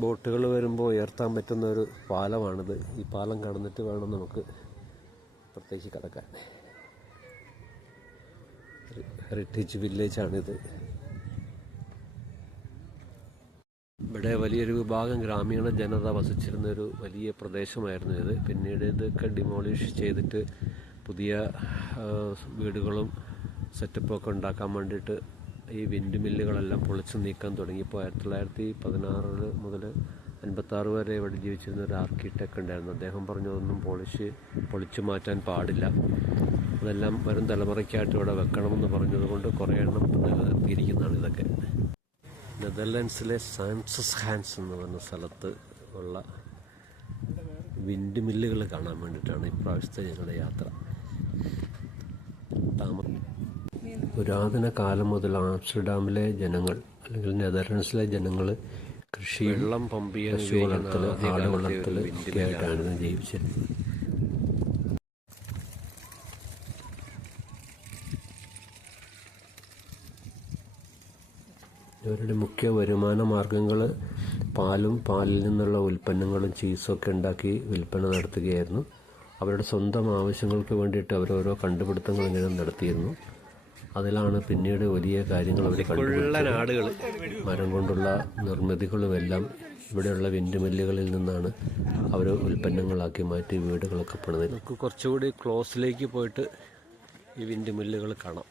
ബോട്ടുകൾ വരുമ്പോൾ ഉയർത്താൻ പറ്റുന്ന ഒരു പാലമാണിത്. ഈ പാലം കടന്നിട്ട് വേണം നമുക്ക് പ്രത്യേകിച്ച് കിടക്കാൻ. ഹെറിറ്റേജ് വില്ലേജാണിത് ഇവിടെ വലിയൊരു വിഭാഗം ഗ്രാമീണ ജനത വസിച്ചിരുന്ന ഒരു വലിയ പ്രദേശമായിരുന്നു ഇത്. പിന്നീട് ഇതൊക്കെ ഡിമോളിഷ് ചെയ്തിട്ട് പുതിയ വീടുകളും സെറ്റപ്പൊക്കെ ഉണ്ടാക്കാൻ വേണ്ടിയിട്ട് ഈ വിൻഡ് മില്ലുകളെല്ലാം പൊളിച്ചു നീക്കാൻ തുടങ്ങിയപ്പോൾ ആയിരത്തി തൊള്ളായിരത്തി പതിനാറ് മുതൽ അൻപത്താറ് വരെ ഇവിടെ ജീവിച്ചിരുന്ന ഒരു ആർക്കിടെക്ട് ഉണ്ടായിരുന്നു. അദ്ദേഹം പറഞ്ഞു അതൊന്നും പൊളിച്ച് പൊളിച്ചു മാറ്റാൻ പാടില്ല. അതെല്ലാം വരും തലമുറയ്ക്കായിട്ട് ഇവിടെ വെക്കണമെന്ന് പറഞ്ഞതുകൊണ്ട് കുറേ എണ്ണം നിലനിർത്തിയിരിക്കുന്നതാണ് ഇതൊക്കെ. നെതർലാൻഡ്സിലെ സാൻസസ് ഹാൻസ് എന്ന് പറഞ്ഞ സ്ഥലത്ത് ഉള്ള വിൻഡ് മില്ലുകൾ കാണാൻ വേണ്ടിയിട്ടാണ് ഇപ്രാവശ്യത്തെ ഞങ്ങളുടെ യാത്ര. താമ പുരാതന കാലം മുതൽ ആംസ്റ്റർഡാമിലെ ജനങ്ങൾ അല്ലെങ്കിൽ നെതർലൻഡ്സിലെ ജനങ്ങൾ കൃഷി വെള്ളം പമ്പിയ പശു വളർത്തൽ ആട് വളർത്തൽ ഒക്കെ ആയിട്ടാണ് ജീവിച്ചത് ഇവരുടെ മുഖ്യ വരുമാന മാർഗങ്ങൾ പാലും പാലിൽ നിന്നുള്ള ഉൽപ്പന്നങ്ങളും ചീസൊക്കെ ഉണ്ടാക്കി വിൽപ്പന നടത്തുകയായിരുന്നു. അവരുടെ സ്വന്തം ആവശ്യങ്ങൾക്ക് വേണ്ടിയിട്ട് അവരോരോ കണ്ടുപിടുത്തങ്ങൾ ഇങ്ങനെ നടത്തിയിരുന്നു. അതിലാണ് പിന്നീട് വലിയ കാര്യങ്ങൾ അവർ കണ്ടുപിടിച്ചത്. മരം കൊണ്ടുള്ള നിർമ്മിതികളുമെല്ലാം ഇവിടെയുള്ള വിൻഡ്മില്ലുകളിൽ നിന്നാണ് അവർ ഉൽപ്പന്നങ്ങളാക്കി മാറ്റി വീടുകളൊക്കെ പണിത് നമുക്ക് കുറച്ചുകൂടി ക്ലോസിലേക്ക് പോയിട്ട് ഈ വിൻഡ് മില്ലുകൾ കാണാം.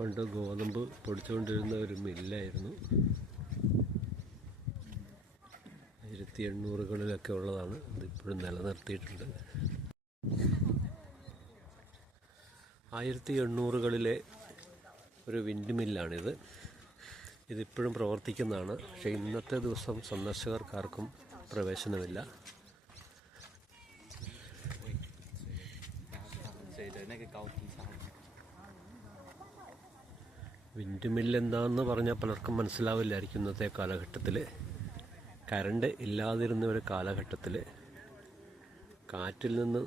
പണ്ട് ഗോതമ്പ് പൊടിച്ചുകൊണ്ടിരുന്ന ഒരു മില്ലായിരുന്നു. ആയിരത്തി എണ്ണൂറുകളിലൊക്കെ ഉള്ളതാണ്. ഇതിപ്പോഴും നിലനിർത്തിയിട്ടുണ്ട്. ആയിരത്തി എണ്ണൂറുകളിലെ ഒരു വിൻഡ് മില്ലാണിത്. ഇതിപ്പോഴും പ്രവർത്തിക്കുന്നതാണ്. പക്ഷേ ഇന്നത്തെ ദിവസം സന്ദർശകർക്കാർക്കും പ്രവേശനമില്ല. വിൻഡ് എന്താണെന്ന് പറഞ്ഞാൽ പലർക്കും മനസ്സിലാവില്ലായിരിക്കും ഇന്നത്തെ കാലഘട്ടത്തിൽ കറണ്ട് ഇല്ലാതിരുന്ന ഒരു കാലഘട്ടത്തിൽ കാറ്റിൽ നിന്ന്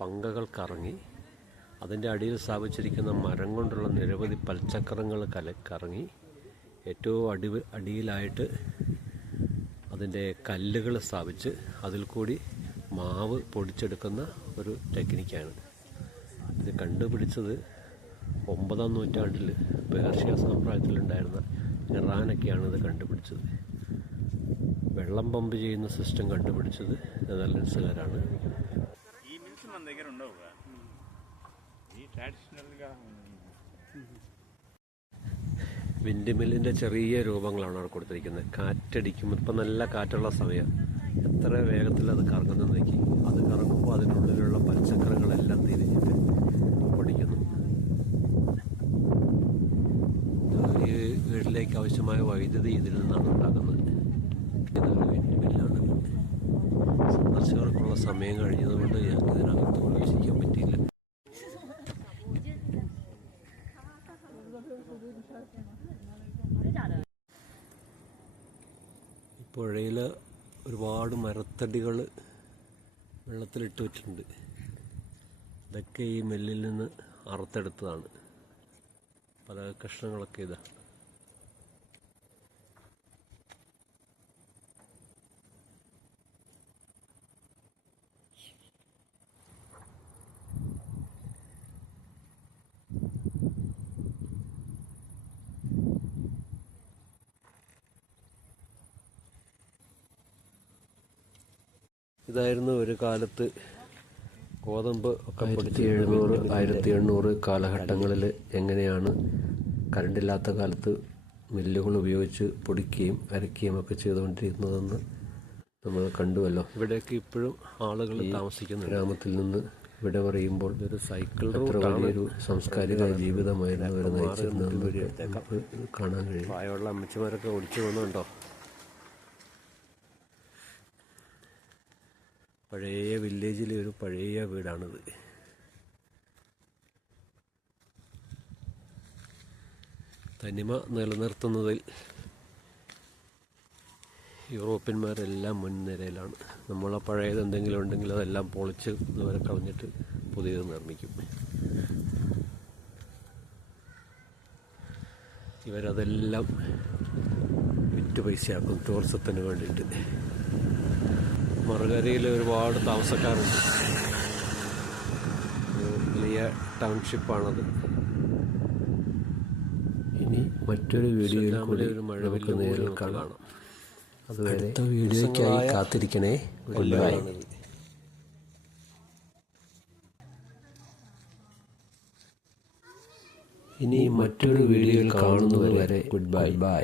പങ്കകൾ കറങ്ങി അതിന്റെ അടിയിൽ സ്ഥാപിച്ചിരിക്കുന്ന മരം കൊണ്ടുള്ള നിരവധി പൽച്ചക്രങ്ങൾ കല കറങ്ങി ഏറ്റവും അടി അടിയിലായിട്ട് അതിന്റെ കല്ലുകൾ സ്ഥാപിച്ച് അതിൽ കൂടി മാവ് പൊടിച്ചെടുക്കുന്ന ഒരു ടെക്നിക്കാണ് ഇത് കണ്ടുപിടിച്ചത് ഒമ്പതാം നൂറ്റാണ്ടിൽ പേർഷ്യ സാമ്രാജ്യത്തിലുണ്ടായിരുന്ന ഇറാനൊക്കെയാണ് ഇത് കണ്ടുപിടിച്ചത്. വെള്ളം പമ്പ് ചെയ്യുന്ന സിസ്റ്റം കണ്ടുപിടിച്ചത് നെതർലൻഡ്സുകാരാണ് വിൻഡ്മില്ലിന്റെ ചെറിയ രൂപങ്ങളാണ് അവർ കൊടുത്തിരിക്കുന്നത്. കാറ്റടിക്കും ഇപ്പം നല്ല കാറ്റുള്ള സമയം. എത്ര വേഗത്തിൽ അത് കറങ്ങുന്നു നോക്കി. അത് കറങ്ങുമ്പോൾ അതിനുള്ളിലുള്ള പച്ചക്കറികളെല്ലാം തിരിഞ്ഞിട്ട് വീട്ടിലേക്ക് ആവശ്യമായ വൈദ്യുതി ഇതിൽ നിന്നാണ് ഉണ്ടാകുന്നത്. ബില്ലാണ്. സന്ദർശകർക്കുള്ള സമയം കഴിഞ്ഞതുകൊണ്ട് ഞങ്ങൾക്ക് ഇതിനകത്ത് പ്രവേശിക്കാൻ പറ്റിയില്ല. പുഴയിൽ ഒരുപാട് മരത്തടികൾ വെള്ളത്തിലിട്ട് വെച്ചിട്ടുണ്ട്. ഇതൊക്കെ ഈ മില്ലിൽ നിന്ന് അറുത്തെടുത്തതാണ്. പല കഷ്ണങ്ങളൊക്കെ ഇതാ. ഇതായിരുന്നു ഒരു കാലത്ത് ഗോതമ്പ് ഒക്കെ ആയിരത്തി എഴുന്നൂറ് ആയിരത്തി എണ്ണൂറ് കാലഘട്ടങ്ങളിൽ എങ്ങനെയാണ് കറണ്ടില്ലാത്ത കാലത്ത് മില്ലുകൾ ഉപയോഗിച്ച് പൊടിക്കുകയും അരക്കുകയും ഒക്കെ ചെയ്തുകൊണ്ടിരുന്നതെന്ന് നമ്മൾ കണ്ടുവല്ലോ. ഇവിടെയൊക്കെ ഇപ്പോഴും ആളുകൾ താമസിക്കുന്നു ഗ്രാമത്തിൽ നിന്ന് ഇവിടെ പറയുമ്പോൾ ഒരു സൈക്കിൾ എത്ര വലിയൊരു സാംസ്കാരിക ജീവിതമായിരുന്നു അവർ നയിച്ചിരുന്നത് കാണാൻ കഴിയും. പ്രായമുള്ള അമ്മച്ചിമാരൊക്കെ ഒടിച്ചു പോകുന്നുണ്ടോ? പഴയ വില്ലേജിലെ ഒരു പഴയ വീടാണിത്. തനിമ നിലനിർത്തുന്നതിൽ യൂറോപ്യന്മാരെല്ലാം മുൻനിരയിലാണ്. നമ്മളെ പഴയത് എന്തെങ്കിലും ഉണ്ടെങ്കിൽ അതെല്ലാം പൊളിച്ച് ഇതുവരെ കളഞ്ഞിട്ട് പുതിയത് നിർമ്മിക്കും. ഇവരതെല്ലാം വിറ്റ് പൈസയാക്കും. ടൂറിസത്തിന് വേണ്ടിയിട്ട്. മറുകരയിൽ ഒരുപാട് താമസക്കാരുണ്ട്. വലിയ ടൗൺഷിപ്പാണത്. ഇനി മറ്റൊരു വീഡിയോയിൽ കൂടി ഒരു മഴ നമുക്ക് നേരിൽ കാണാം. അതുവരെ വീഡിയോയ്ക്കായി കാത്തിരിക്കണേ. ഗുഡ് ഇനി മറ്റൊരു വീഡിയോയിൽ കാണുന്നതുവരെ ഗുഡ് ബൈ ബൈ